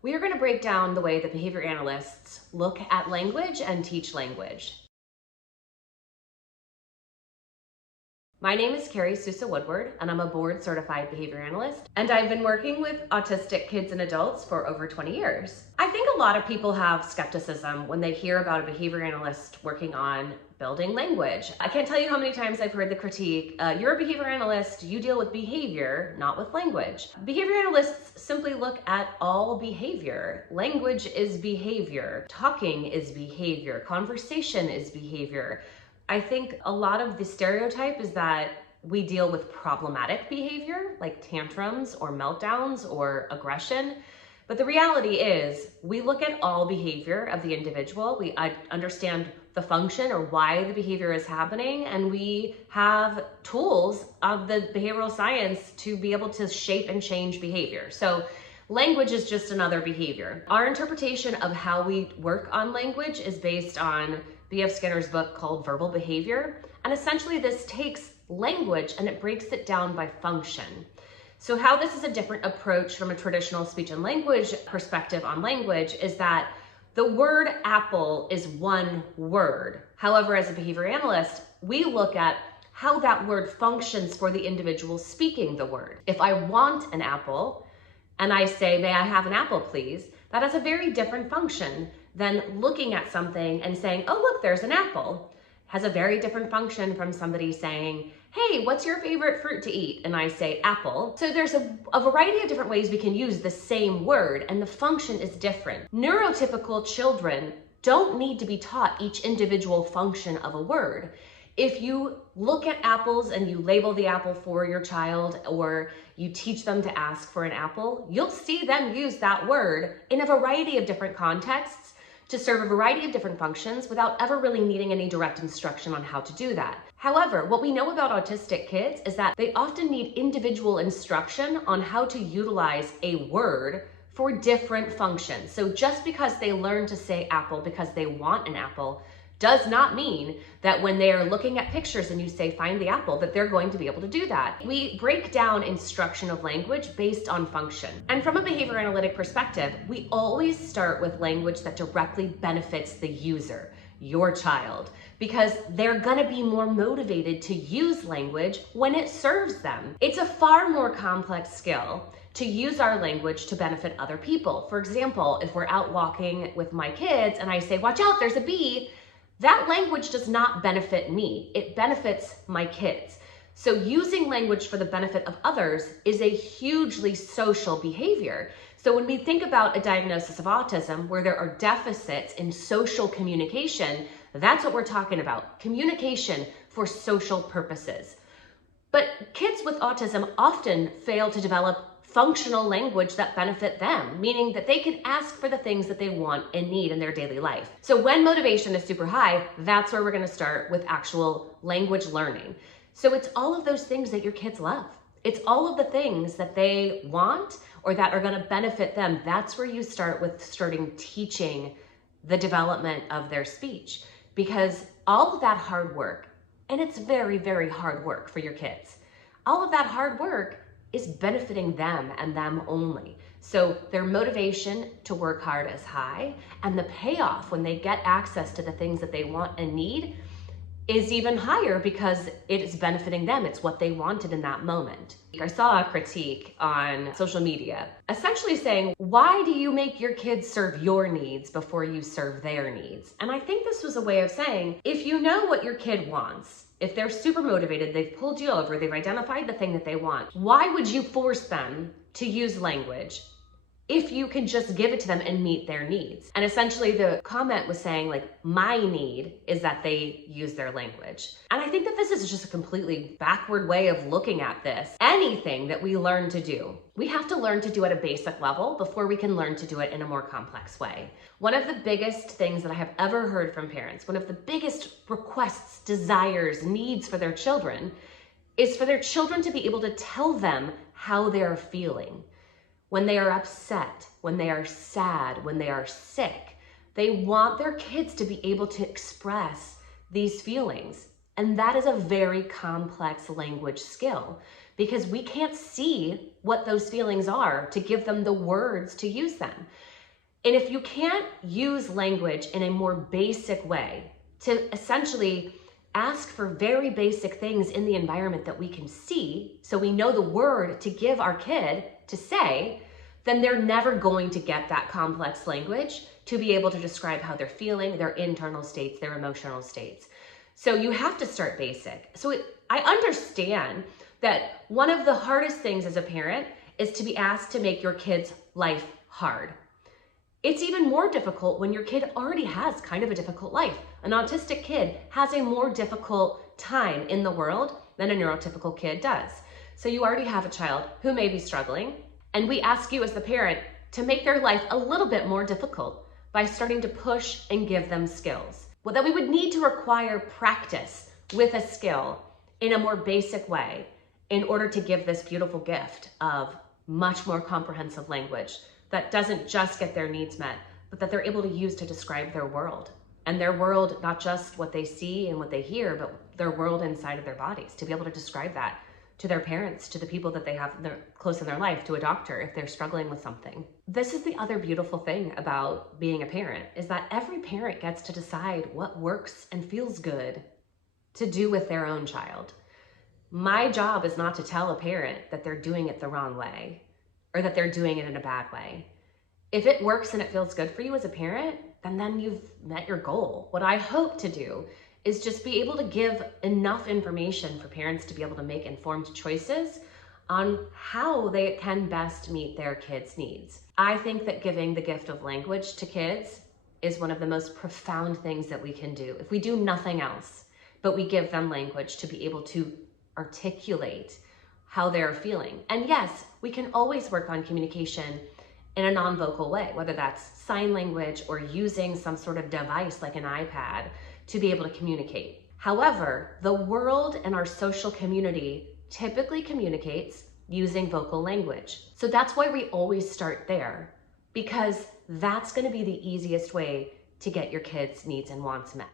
We are going to break down the way that behavior analysts look at language and teach language. My name is Carrie Woodward, and I'm a board-certified behavior analyst, and I've been working with autistic kids and adults for over 20 years. I think a lot of people have skepticism when they hear about a behavior analyst working on building language. I can't tell you how many times I've heard the critique, you're a behavior analyst, you deal with behavior, not with language. Behavior analysts simply look at all behavior. Language is behavior, talking is behavior, conversation is behavior. I think a lot of the stereotype is that we deal with problematic behavior like tantrums or meltdowns or aggression. But the reality is we look at all behavior of the individual. We understand the function or why the behavior is happening, and we have tools of the behavioral science to be able to shape and change behavior. So language is just another behavior. Our interpretation of how we work on language is based on B.F. Skinner's book called Verbal Behavior. And essentially this takes language and it breaks it down by function. So how this is a different approach from a traditional speech and language perspective on language is that the word apple is one word. However, as a behavior analyst, we look at how that word functions for the individual speaking the word. If I want an apple and I say, may I have an apple, please? That has a very different function than looking at something and saying, oh, look, there's an apple. Has a very different function from somebody saying, hey, what's your favorite fruit to eat? And I say apple. So there's a variety of different ways we can use the same word, and the function is different. Neurotypical children don't need to be taught each individual function of a word. If you look at apples and you label the apple for your child, or you teach them to ask for an apple, you'll see them use that word in a variety of different contexts to serve a variety of different functions without ever really needing any direct instruction on how to do that. However, what we know about autistic kids is that they often need individual instruction on how to utilize a word for different functions. So just because they learn to say apple because they want an apple does not mean that when they are looking at pictures and you say, find the apple, that they're going to be able to do that. We break down instruction of language based on function. And from a behavior analytic perspective, we always start with language that directly benefits the user, your child, because they're gonna be more motivated to use language when it serves them. It's a far more complex skill to use our language to benefit other people. For example, if we're out walking with my kids and I say, watch out, there's a bee, that language does not benefit me. It benefits my kids. So using language for the benefit of others is a hugely social behavior. So when we think about a diagnosis of autism where there are deficits in social communication, that's what we're talking about. Communication for social purposes. But kids with autism often fail to develop functional language that benefit them, meaning that they can ask for the things that they want and need in their daily life. So when motivation is super high, that's where we're gonna start with actual language learning. So it's all of those things that your kids love. It's all of the things that they want or that are gonna benefit them. That's where you start with starting teaching the development of their speech, because all of that hard work, and it's very, very hard work for your kids, all of that hard work is benefiting them and them only. So their motivation to work hard is high, and the payoff when they get access to the things that they want and need is even higher because it is benefiting them. It's what they wanted in that moment. I saw a critique on social media essentially saying, why do you make your kids serve your needs before you serve their needs? And I think this was a way of saying, if you know what your kid wants, if they're super motivated, they've pulled you over, they've identified the thing that they want, why would you force them to use language if you can just give it to them and meet their needs? And essentially the comment was saying, like, my need is that they use their language. And I think that this is just a completely backward way of looking at this. Anything that we learn to do, we have to learn to do at a basic level before we can learn to do it in a more complex way. One of the biggest things that I have ever heard from parents, one of the biggest requests, desires, needs for their children is for their children to be able to tell them how they're feeling. When they are upset, when they are sad, when they are sick, they want their kids to be able to express these feelings. And that is a very complex language skill because we can't see what those feelings are to give them the words to use them. And if you can't use language in a more basic way to essentially ask for very basic things in the environment that we can see, so we know the word to give our kid to say, then they're never going to get that complex language to be able to describe how they're feeling, their internal states, their emotional states. So you have to start basic. So I understand that one of the hardest things as a parent is to be asked to make your kid's life hard. It's even more difficult when your kid already has kind of a difficult life. An autistic kid has a more difficult time in the world than a neurotypical kid does. So you already have a child who may be struggling, and we ask you as the parent to make their life a little bit more difficult by starting to push and give them skills. Well, that we would need to require practice with a skill in a more basic way in order to give this beautiful gift of much more comprehensive language that doesn't just get their needs met, but that they're able to use to describe their world. And their world, not just what they see and what they hear, but their world inside of their bodies, to be able to describe that to their parents, to the people that they have close in their life, to a doctor if they're struggling with something. This is the other beautiful thing about being a parent, is that every parent gets to decide what works and feels good to do with their own child. My job is not to tell a parent that they're doing it the wrong way or that they're doing it in a bad way. If it works and it feels good for you as a parent, then you've met your goal. What I hope to do is just be able to give enough information for parents to be able to make informed choices on how they can best meet their kids' needs. I think that giving the gift of language to kids is one of the most profound things that we can do. If we do nothing else, but we give them language to be able to articulate how they're feeling. And yes, we can always work on communication in a non-vocal way, whether that's sign language or using some sort of device like an iPad to be able to communicate. However, the world and our social community typically communicates using vocal language. So that's why we always start there, because that's going to be the easiest way to get your kids' needs and wants met.